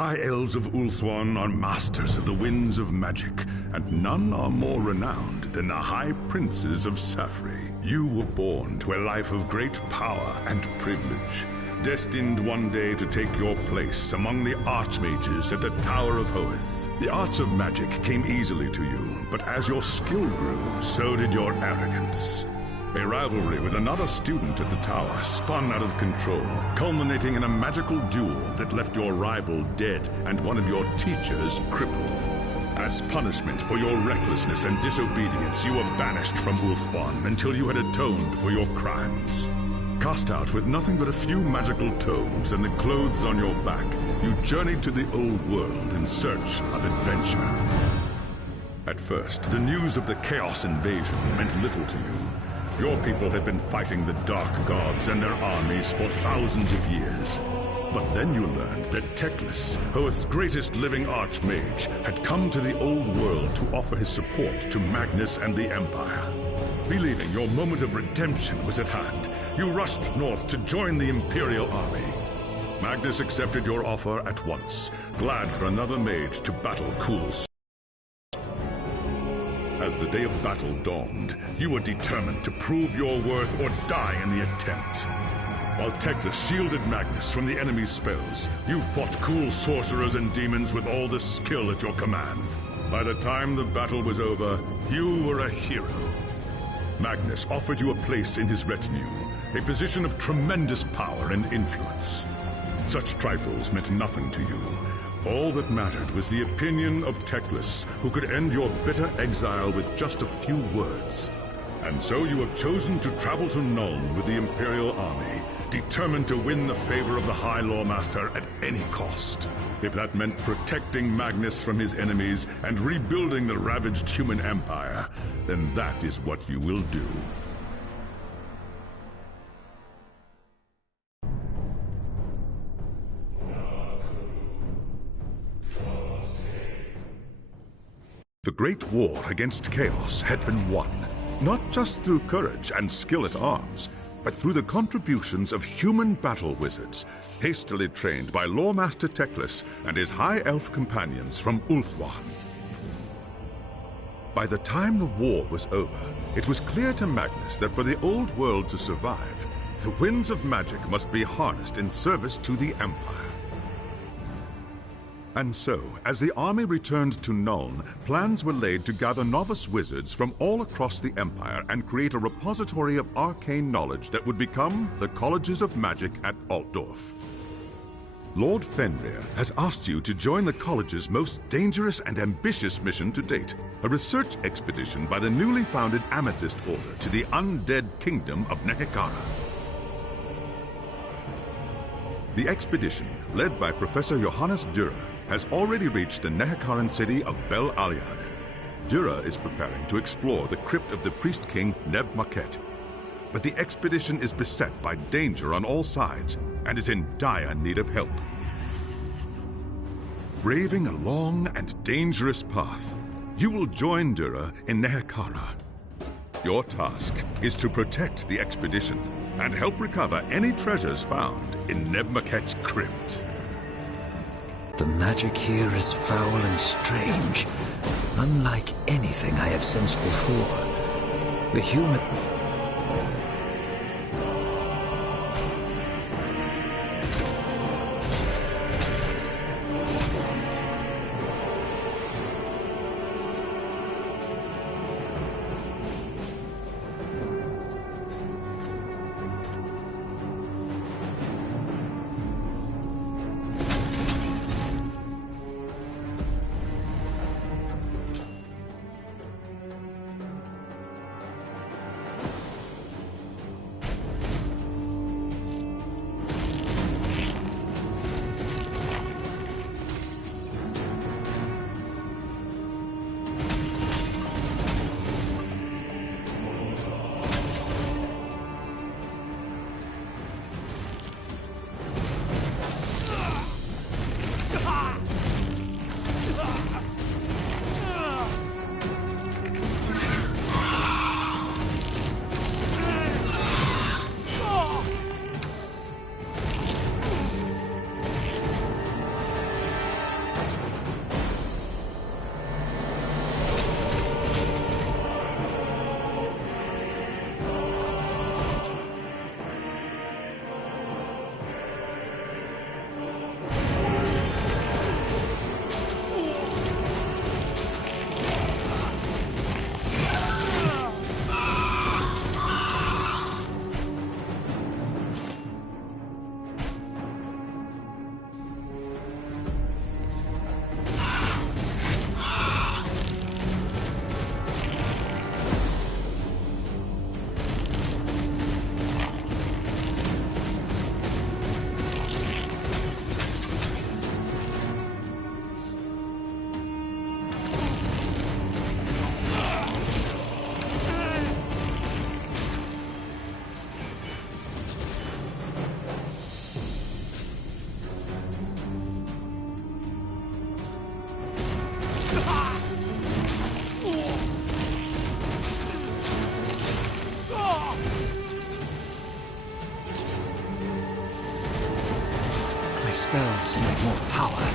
High Elves of Ulthuan are masters of the winds of magic, and none are more renowned than the High Princes of Safri. You were born to a life of great power and privilege, destined one day to take your place among the Archmages at the Tower of Hoeth. The arts of magic came easily to you, but as your skill grew, so did your arrogance. A rivalry with another student at the tower spun out of control, culminating in a magical duel that left your rival dead and one of your teachers crippled. As punishment for your recklessness and disobedience, you were banished from Ulthuan until you had atoned for your crimes. Cast out with nothing but a few magical tomes and the clothes on your back, you journeyed to the old world in search of adventure. At first, the news of the Chaos invasion meant little to you. Your people had been fighting the Dark Gods and their armies for thousands of years. But then you learned that Teclis, Hoeth's greatest living archmage, had come to the old world to offer his support to Magnus and the Empire. Believing your moment of redemption was at hand, you rushed north to join the Imperial army. Magnus accepted your offer at once, glad for another mage to battle Kul's. As the day of battle dawned, you were determined to prove your worth or die in the attempt. While Teclis shielded Magnus from the enemy's spells, you fought cool sorcerers and demons with all the skill at your command. By the time the battle was over, you were a hero. Magnus offered you a place in his retinue, a position of tremendous power and influence. Such trifles meant nothing to you. All that mattered was the opinion of Teclis, who could end your bitter exile with just a few words. And so you have chosen to travel to Nuln with the Imperial army, determined to win the favor of the High Lawmaster at any cost. If that meant protecting Magnus from his enemies and rebuilding the ravaged human empire, then that is what you will do. The Great War against Chaos had been won, not just through courage and skill at arms, but through the contributions of human battle wizards, hastily trained by Lawmaster Teclis and his High Elf companions from Ulthuan. By the time the war was over, it was clear to Magnus that for the old world to survive, the winds of magic must be harnessed in service to the Empire. And so, as the army returned to Nuln, plans were laid to gather novice wizards from all across the Empire and create a repository of arcane knowledge that would become the Colleges of Magic at Altdorf. Lord Fenrir has asked you to join the College's most dangerous and ambitious mission to date, a research expedition by the newly founded Amethyst Order to the undead kingdom of Nehekara. The expedition, led by Professor Johannes Dürer, has already reached the Nehekaran city of Bel Aliad. Dürer is preparing to explore the crypt of the priest king Neb Maket. But the expedition is beset by danger on all sides and is in dire need of help. Braving a long and dangerous path, you will join Dürer in Nehekara. Your task is to protect the expedition and help recover any treasures found in Neb Maket's crypt. The magic here is foul and strange, unlike anything I have sensed before. The human... more power.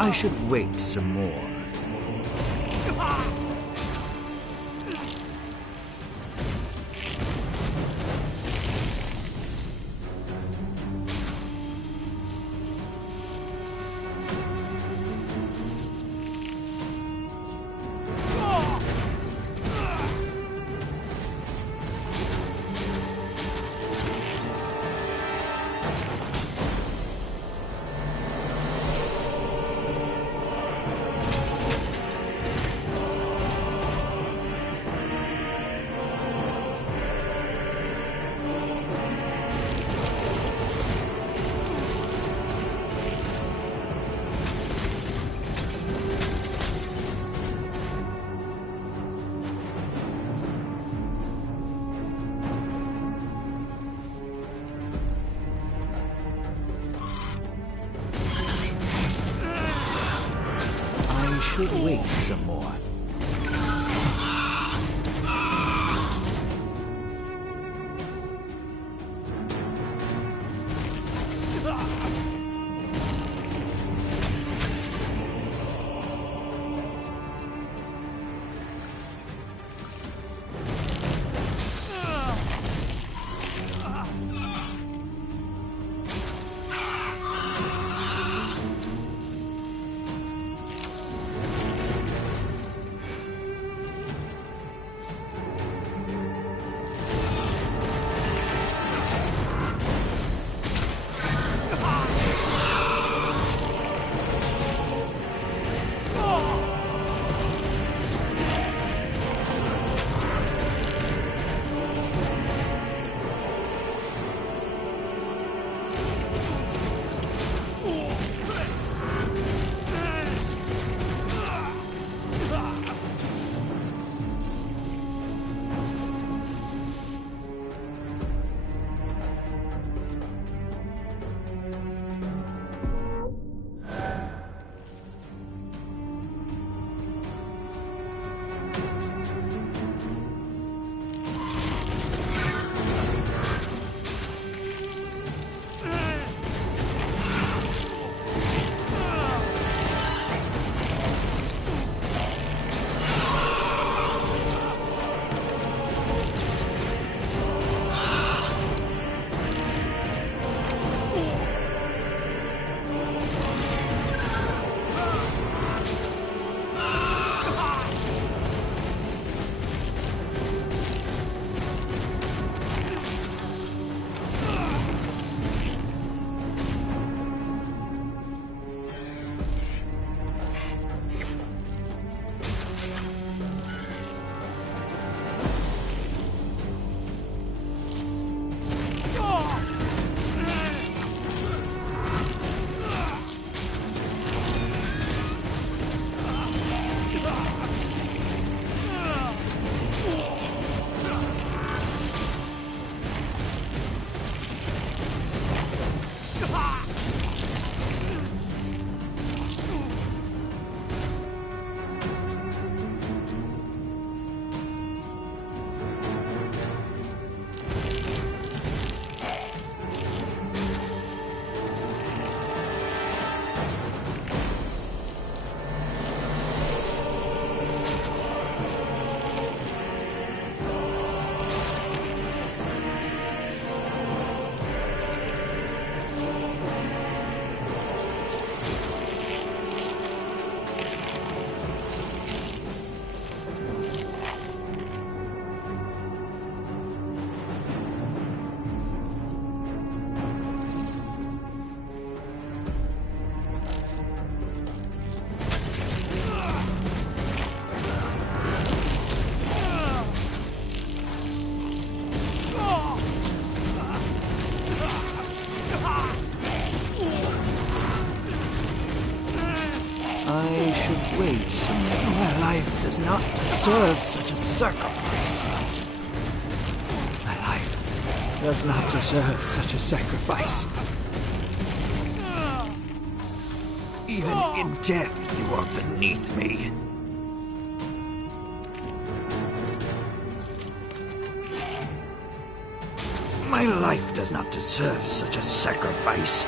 I should wait some more. Should wait some more. does not deserve such a sacrifice. My life does not deserve such a sacrifice. Even in death, you are beneath me. My life does not deserve such a sacrifice.